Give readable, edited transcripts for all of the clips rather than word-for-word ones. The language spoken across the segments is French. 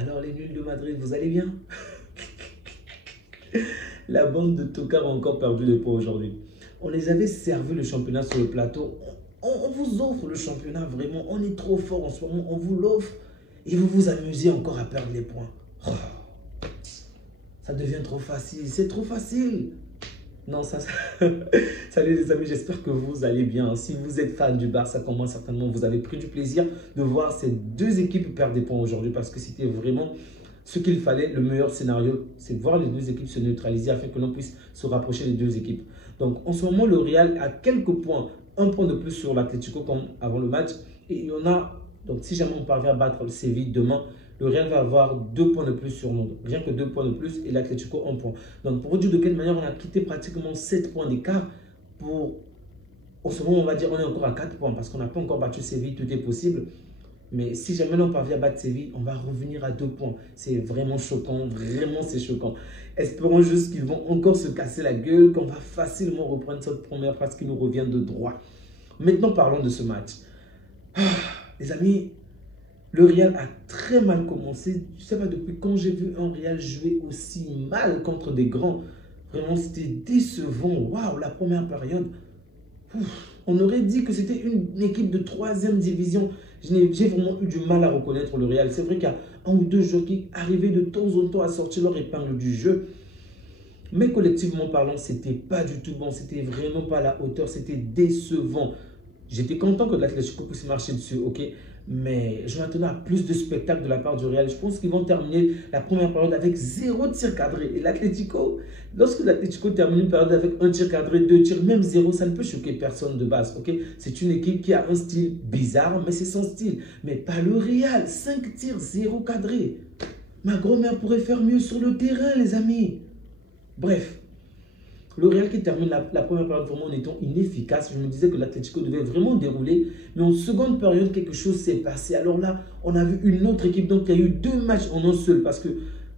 Alors les nuls de Madrid, vous allez bien? La bande de tocards a encore perdu des points aujourd'hui. On les avait servi le championnat sur le plateau. On vous offre le championnat vraiment. On est trop fort en ce moment. On vous l'offre. Et vous vous amusez encore à perdre les points. Oh, ça devient trop facile. C'est trop facile. Non, ça... Salut les amis, j'espère que vous allez bien. Si vous êtes fan du Barça, comme moi, certainement, vous avez pris du plaisir de voir ces deux équipes perdre des points aujourd'hui parce que c'était vraiment ce qu'il fallait. Le meilleur scénario, c'est de voir les deux équipes se neutraliser afin que l'on puisse se rapprocher des deux équipes. Donc, en ce moment, le Real a quelques points, un point de plus sur l'Atlético comme avant le match. Et il y en a, donc si jamais on parvient à battre le Séville demain, le Real va avoir 2 points de plus sur nous. Rien que 2 points de plus et l'Atlético 1 point. Donc pour vous dire de quelle manière on a quitté pratiquement 7 points d'écart pour... En ce moment, on va dire on est encore à 4 points parce qu'on n'a pas encore battu Séville, tout est possible. Mais si jamais on parvient à battre Séville, on va revenir à 2 points. C'est vraiment choquant, vraiment c'est choquant. Espérons juste qu'ils vont encore se casser la gueule, qu'on va facilement reprendre cette première place qui nous revient de droit. Maintenant parlons de ce match. Les amis, le Real a très mal commencé. Je ne sais pas depuis quand j'ai vu un Real jouer aussi mal contre des grands. Vraiment, c'était décevant. Waouh, la première période. On aurait dit que c'était une équipe de 3e division. J'ai vraiment eu du mal à reconnaître le Real. C'est vrai qu'il y a un ou deux joueurs qui arrivaient de temps en temps à sortir leur épingle du jeu. Mais collectivement parlant, c'était pas du tout bon. C'était vraiment pas à la hauteur. C'était décevant. J'étais content que l'Atlético puisse marcher dessus, ok? Mais je m'attendais à plus de spectacle de la part du Real. Je pense qu'ils vont terminer la première période avec 0 tir cadré. Et l'Atlético, lorsque l'Atlético termine une période avec 1 tir cadré, 2 tirs, même 0, ça ne peut choquer personne de base, ok? C'est une équipe qui a un style bizarre, mais c'est son style. Mais pas le Real, 5 tirs, 0 cadré. Ma grand-mère pourrait faire mieux sur le terrain, les amis. Bref. Le Real qui termine la première période vraiment en étant inefficace. Je me disais que l'Atlético devait vraiment dérouler. Mais en seconde période, quelque chose s'est passé. Alors là, on a vu une autre équipe. Donc, il y a eu 2 matchs en un seul. Parce que,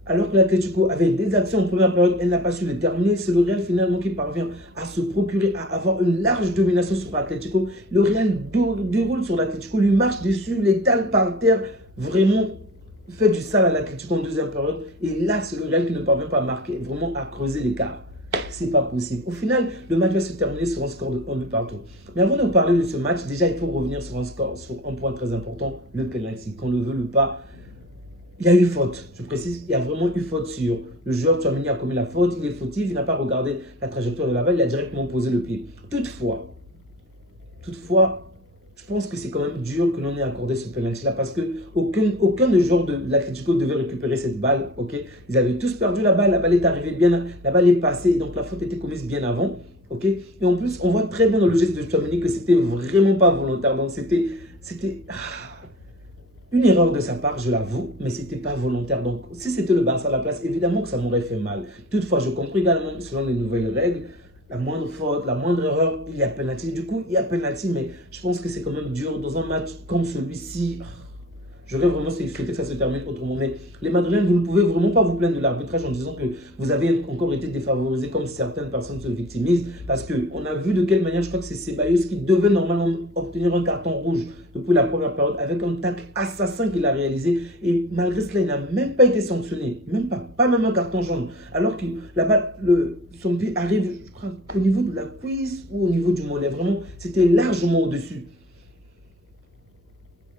alors que l'Atlético avait des actions en première période, elle n'a pas su les terminer. C'est le Real finalement qui parvient à se procurer, à avoir une large domination sur l'Atlético. Le Real déroule sur l'Atlético, lui marche dessus, l'étale par terre. Vraiment fait du sale à l'Atlético en deuxième période. Et là, c'est le Real qui ne parvient pas à marquer, vraiment à creuser l'écart. C'est pas possible. Au final, le match va se terminer sur un score de 1 but partout. Mais avant de parler de ce match, déjà, il faut revenir sur un score, sur un point très important, le penalty. Qu'on le veut ou pas, il y a eu faute. Je précise, il y a vraiment eu faute sur le joueur. Tchouaméni a commis la faute, il est fautif, il n'a pas regardé la trajectoire de la balle, il a directement posé le pied. Toutefois, je pense que c'est quand même dur que l'on ait accordé ce penalty-là parce qu'aucun des joueurs de l'Atlético devait récupérer cette balle. Okay? Ils avaient tous perdu la balle est arrivée bien, la balle est passée et donc la faute était commise bien avant. Okay? Et en plus, on voit très bien dans le geste de Tchouaméni que c'était vraiment pas volontaire. Donc c'était une erreur de sa part, je l'avoue, mais c'était pas volontaire. Donc si c'était le Barça à la place, évidemment que ça m'aurait fait mal. Toutefois, je comprends également selon les nouvelles règles, la moindre faute, la moindre erreur, il y a penalty. Du coup, il y a penalty, mais je pense que c'est quand même dur. Dans un match comme celui-ci, j'aurais vraiment souhaité que ça se termine autrement. Mais les Madrilènes, vous ne pouvez vraiment pas vous plaindre de l'arbitrage en disant que vous avez encore été défavorisé comme certaines personnes se victimisent. Parce qu'on a vu de quelle manière, je crois que c'est Ceballos qui devait normalement obtenir un carton rouge depuis la première période avec un tacle assassin qu'il a réalisé. Et malgré cela, il n'a même pas été sanctionné. Même pas même un carton jaune. Alors que là-bas, son pied arrive, je crois, au niveau de la cuisse ou au niveau du mollet. Vraiment, c'était largement au-dessus.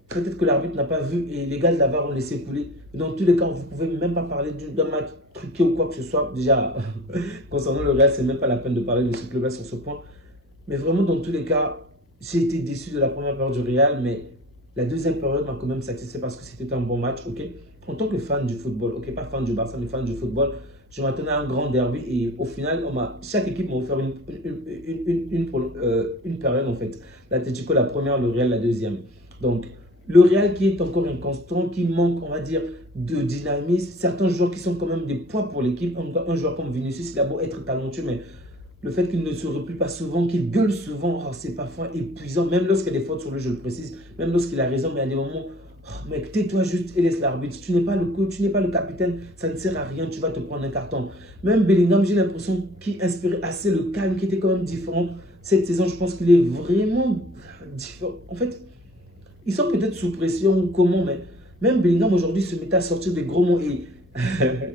Peut-être que l'arbitre n'a pas vu et les gars de la VAR ont laissé couler. Dans tous les cas, vous ne pouvez même pas parler d'un match truqué ou quoi que ce soit. Déjà, concernant le Real, ce n'est même pas la peine de parler de ce club-là sur ce point. Mais vraiment, dans tous les cas, j'ai été déçu de la première période du Real, mais la deuxième période m'a quand même satisfait parce que c'était un bon match. Ok, en tant que fan du football, ok, pas fan du Barça, mais fan du football, je m'attendais à un grand derby et au final, chaque équipe m'a offert une période en fait. L'Atlético la première, le Real la deuxième. Donc, le Real qui est encore inconstant, qui manque, on va dire, de dynamisme. Certains joueurs qui sont quand même des poids pour l'équipe. Un joueur comme Vinicius, il a beau être talentueux, mais le fait qu'il ne se replie pas souvent, qu'il gueule souvent, oh, c'est parfois épuisant. Même lorsqu'il y a des fautes sur le jeu, je le précise. Même lorsqu'il a raison, mais à des moments, oh, mec, tais-toi juste et laisse l'arbitre. Tu n'es pas le coach, tu n'es pas le capitaine, ça ne sert à rien, tu vas te prendre un carton. Même Bellingham, j'ai l'impression qu'il inspirait assez le calme, qui était quand même différent. Cette saison, je pense qu'il est vraiment différent. En fait, ils sont peut-être sous pression ou comment, mais Même Bellingham aujourd'hui se mettait à sortir des gros mots. Et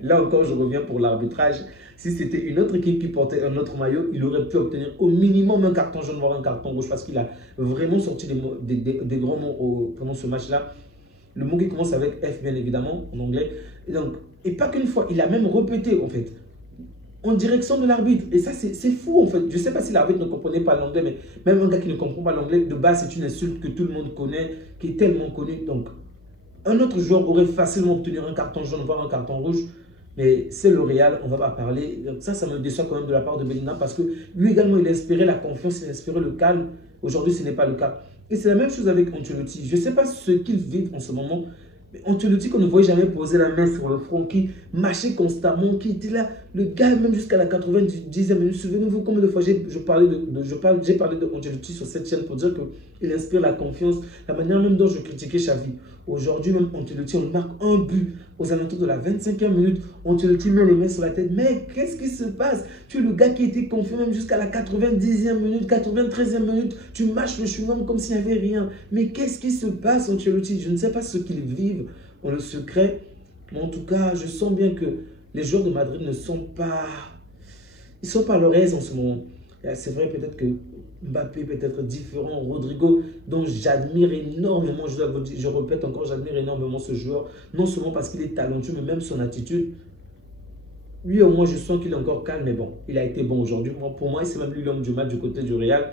là encore, je reviens pour l'arbitrage. Si c'était une autre équipe qui portait un autre maillot, il aurait pu obtenir au minimum un carton jaune, voire un carton rouge, parce qu'il a vraiment sorti des grands mots pendant ce match-là. Le mot qui commence avec F, bien évidemment, en anglais. Et pas qu'une fois, il a même répété, en fait, en direction de l'arbitre. Et ça, c'est fou, en fait. Je ne sais pas si l'arbitre ne comprenait pas l'anglais, mais même un gars qui ne comprend pas l'anglais, de base, c'est une insulte que tout le monde connaît, qui est tellement connue. Donc, un autre joueur aurait facilement obtenu un carton jaune, voire un carton rouge. Mais c'est le Real, on ne va pas parler. Donc ça me déçoit quand même de la part de Bellingham parce que lui également, il a inspiré la confiance, il a inspiré le calme. Aujourd'hui, ce n'est pas le cas. Et c'est la même chose avec Ancelotti. Je ne sais pas ce qu'il vit en ce moment. Mais Ancelotti, qu'on ne voyait jamais poser la main sur le front, qui marchait constamment, qui était là, le gars, même jusqu'à la 90e minute. Souvenez-vous combien de fois j'ai parlé de Ancelotti sur cette chaîne pour dire qu'il inspire la confiance, la manière même dont je critiquais Xavi. Aujourd'hui, même Ancelotti, on marque un but aux alentours de la 25e minute. Ancelotti met les mains sur la tête. Mais qu'est-ce qui se passe? Tu es le gars qui était confiant même jusqu'à la 90e minute, 93e minute. Tu marches le chemin comme s'il n'y avait rien. Mais qu'est-ce qui se passe, Ancelotti? Je ne sais pas ce qu'ils vivent dans le secret. Mais en tout cas, je sens bien que les joueurs de Madrid ne sont pas... Ils ne sont pas à leur aise en ce moment. C'est vrai peut-être que Mbappé peut être différent, Rodrigo, dont j'admire énormément, je répète encore, j'admire énormément ce joueur, non seulement parce qu'il est talentueux, mais même son attitude. Lui, au moins, je sens qu'il est encore calme, mais bon, il a été bon aujourd'hui. Pour moi, c'est même lui l'homme du match du côté du Real.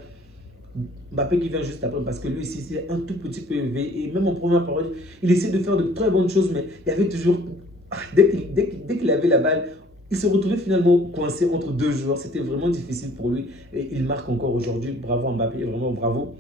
Mbappé qui vient juste après, parce que lui ici, c'est un tout petit peu élevé, et même en première période, il essaie de faire de très bonnes choses, mais il y avait toujours, dès qu'il avait la balle, il se retrouvait finalement coincé entre deux joueurs. C'était vraiment difficile pour lui. Et il marque encore aujourd'hui. Bravo Mbappé, vraiment bravo.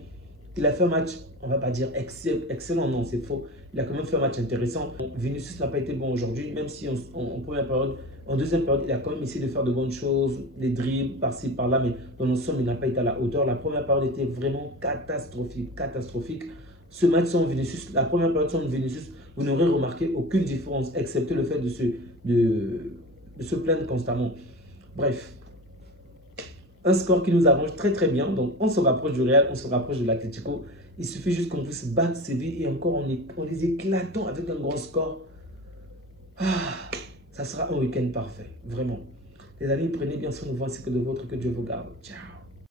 Il a fait un match, on ne va pas dire excellent, non, c'est faux. Il a quand même fait un match intéressant. Vinicius n'a pas été bon aujourd'hui, même si en première période, en deuxième période, il a quand même essayé de faire de bonnes choses, des dribbles par-ci, par-là, mais dans l'ensemble, il n'a pas été à la hauteur. La première période était vraiment catastrophique, catastrophique. Ce match sans Vinicius, la première période sans Vinicius, vous n'aurez remarqué aucune différence, excepté le fait de se plaindre constamment. Bref, un score qui nous arrange très très bien. Donc on se rapproche du Real, on se rapproche de l'Atlético. Il suffit juste qu'on puisse battre Séville et encore on les éclatons avec un gros score. Ça sera un week-end parfait, vraiment. Les amis, prenez bien soin de vous ainsi que de votre, que Dieu vous garde. Ciao.